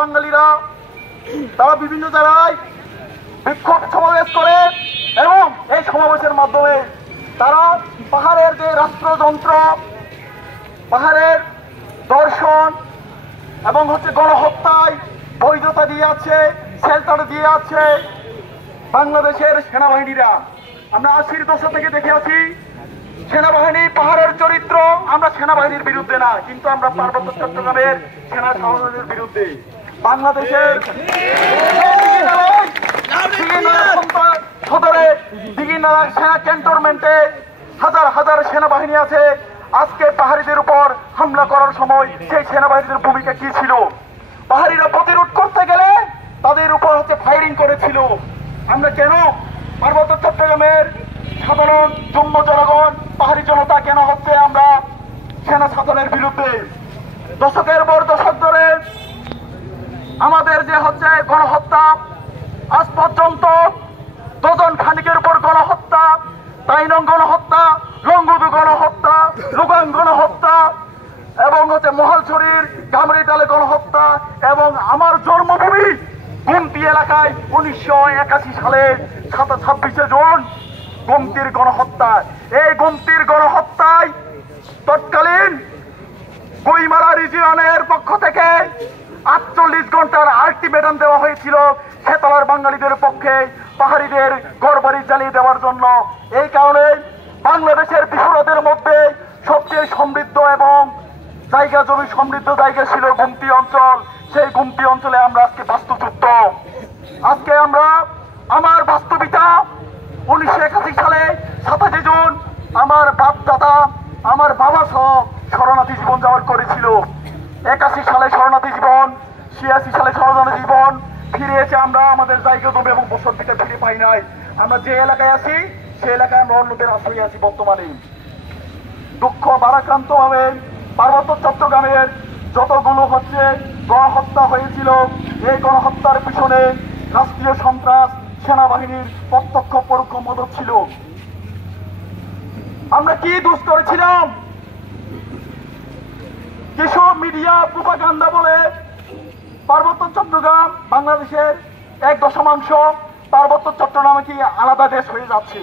বাঙালিরা তারা বিভিন্ন জায়গায় বিক্ষোভ সমাবেশ করে এবং এই সমাবেশের মাধ্যমে তারা পাহাড়ের যে রাষ্ট্রযন্ত্র, পাহাড়ের দর্শন এবং গণহত্যায় বৈধতা দিয়ে আছে, শেল্টার দিয়ে আছে বাংলাদেশের সেনাবাহিনীরা। আমরা 80-র দশক থেকে দেখে আছি সেনাবাহিনী পাহাড়ের চরিত্র। আমরা সেনাবাহিনীর বিরুদ্ধে না, কিন্তু আমরা পার্বত্য চট্টগ্রামের সেনা সহযোগীদের বিরুদ্ধে। বাংলাদেশের সদরে দিঘিনালা সেনা ক্যান্টনমেন্টে হাজার হাজার সেনাবাহিনী আছে। আজকে পাহাড়িদের উপর হামলা করার সময় সেই সেনাবাহিনীদের ভূমিকা কি ছিল? পাহাড়িরা প্রতিরোধ করতে গেলে তাদের উপর ফায়ারিং করেছিল। আমরা কেন পার্বত্য চট্টগ্রামের সাধারণ জম্মু জনগণ, পাহাড়ি জনতা কেন আমরা সেনা শাসনের বিরুদ্ধে? দশকের পর দশক ধরে আমাদের যে গণহত্যা, আজ পর্যন্ত ডজন খানিকের উপর গণহত্যা, তাইনং গণহত্যা, লংগুদু গণহত্যা, লুগাং গণহত্যা এবং মহালছড়ির গামরিতালে গণহত্যা এবং আমার জন্মভূমি গুমতি এলাকায় 1981 সালে 26শে জুন গুমতির গণহত্যা। এই গুমতির গণহত্যায় তৎকালীন গুইমারা রিজিয়নের পক্ষ থেকে 48 ঘন্টার আলটিমেটাম দেওয়া হয়েছিল সেতলার বাঙালিদের পক্ষে পাহাড়িদের ঘরবাড়ি জ্বালিয়ে দেওয়ার জন্য। এই কারণে বাংলাদেশের বিশ্বদের মধ্যে সবচেয়ে সমৃদ্ধ এবং জায়গা জমি সমৃদ্ধ জায়গা ছিল গুমতি অঞ্চল। সেই গুমতি অঞ্চলে আমরা আজকে বাস্তুচ্যুত। আজকে আমরা আমার বাস্তবিতা 1981 সালে 27 জুন আমার বাপ দাদা, আমার বাবা সহ শরণার্থী জীবন যাপন করেছিল। 81 সালে শরণার্থী জীবন, 86 সালে শরণার্থী জীবন ফিরিয়েছে। আমরা আমাদের জায়গা জমি এবং বসতভিটা ফিরে পাই নাই। আমরা যে এলাকায় আছি সেই এলাকায় আমরা অন্যদের আশ্রয় আছি। বর্তমানে দুঃখ ভারাক্রান্ত ভাবে পার্বত্য চট্টগ্রামের যতগুলো গণহত্যা হয়েছিল, এই গণহত্যার পিছনে রাষ্ট্রীয় সন্ত্রাস সেনাবাহিনীর প্রত্যক্ষ পরোক্ষ মদত ছিল। আমরা কি দোষ করেছিলাম? কিছু মিডিয়া প্রোপাগান্ডা বলে পার্বত্য চট্টগ্রাম বাংলাদেশের 1 দশমাংশ, পার্বত্য চট্টগ্রামে কি আলাদা দেশ হয়ে যাচ্ছে।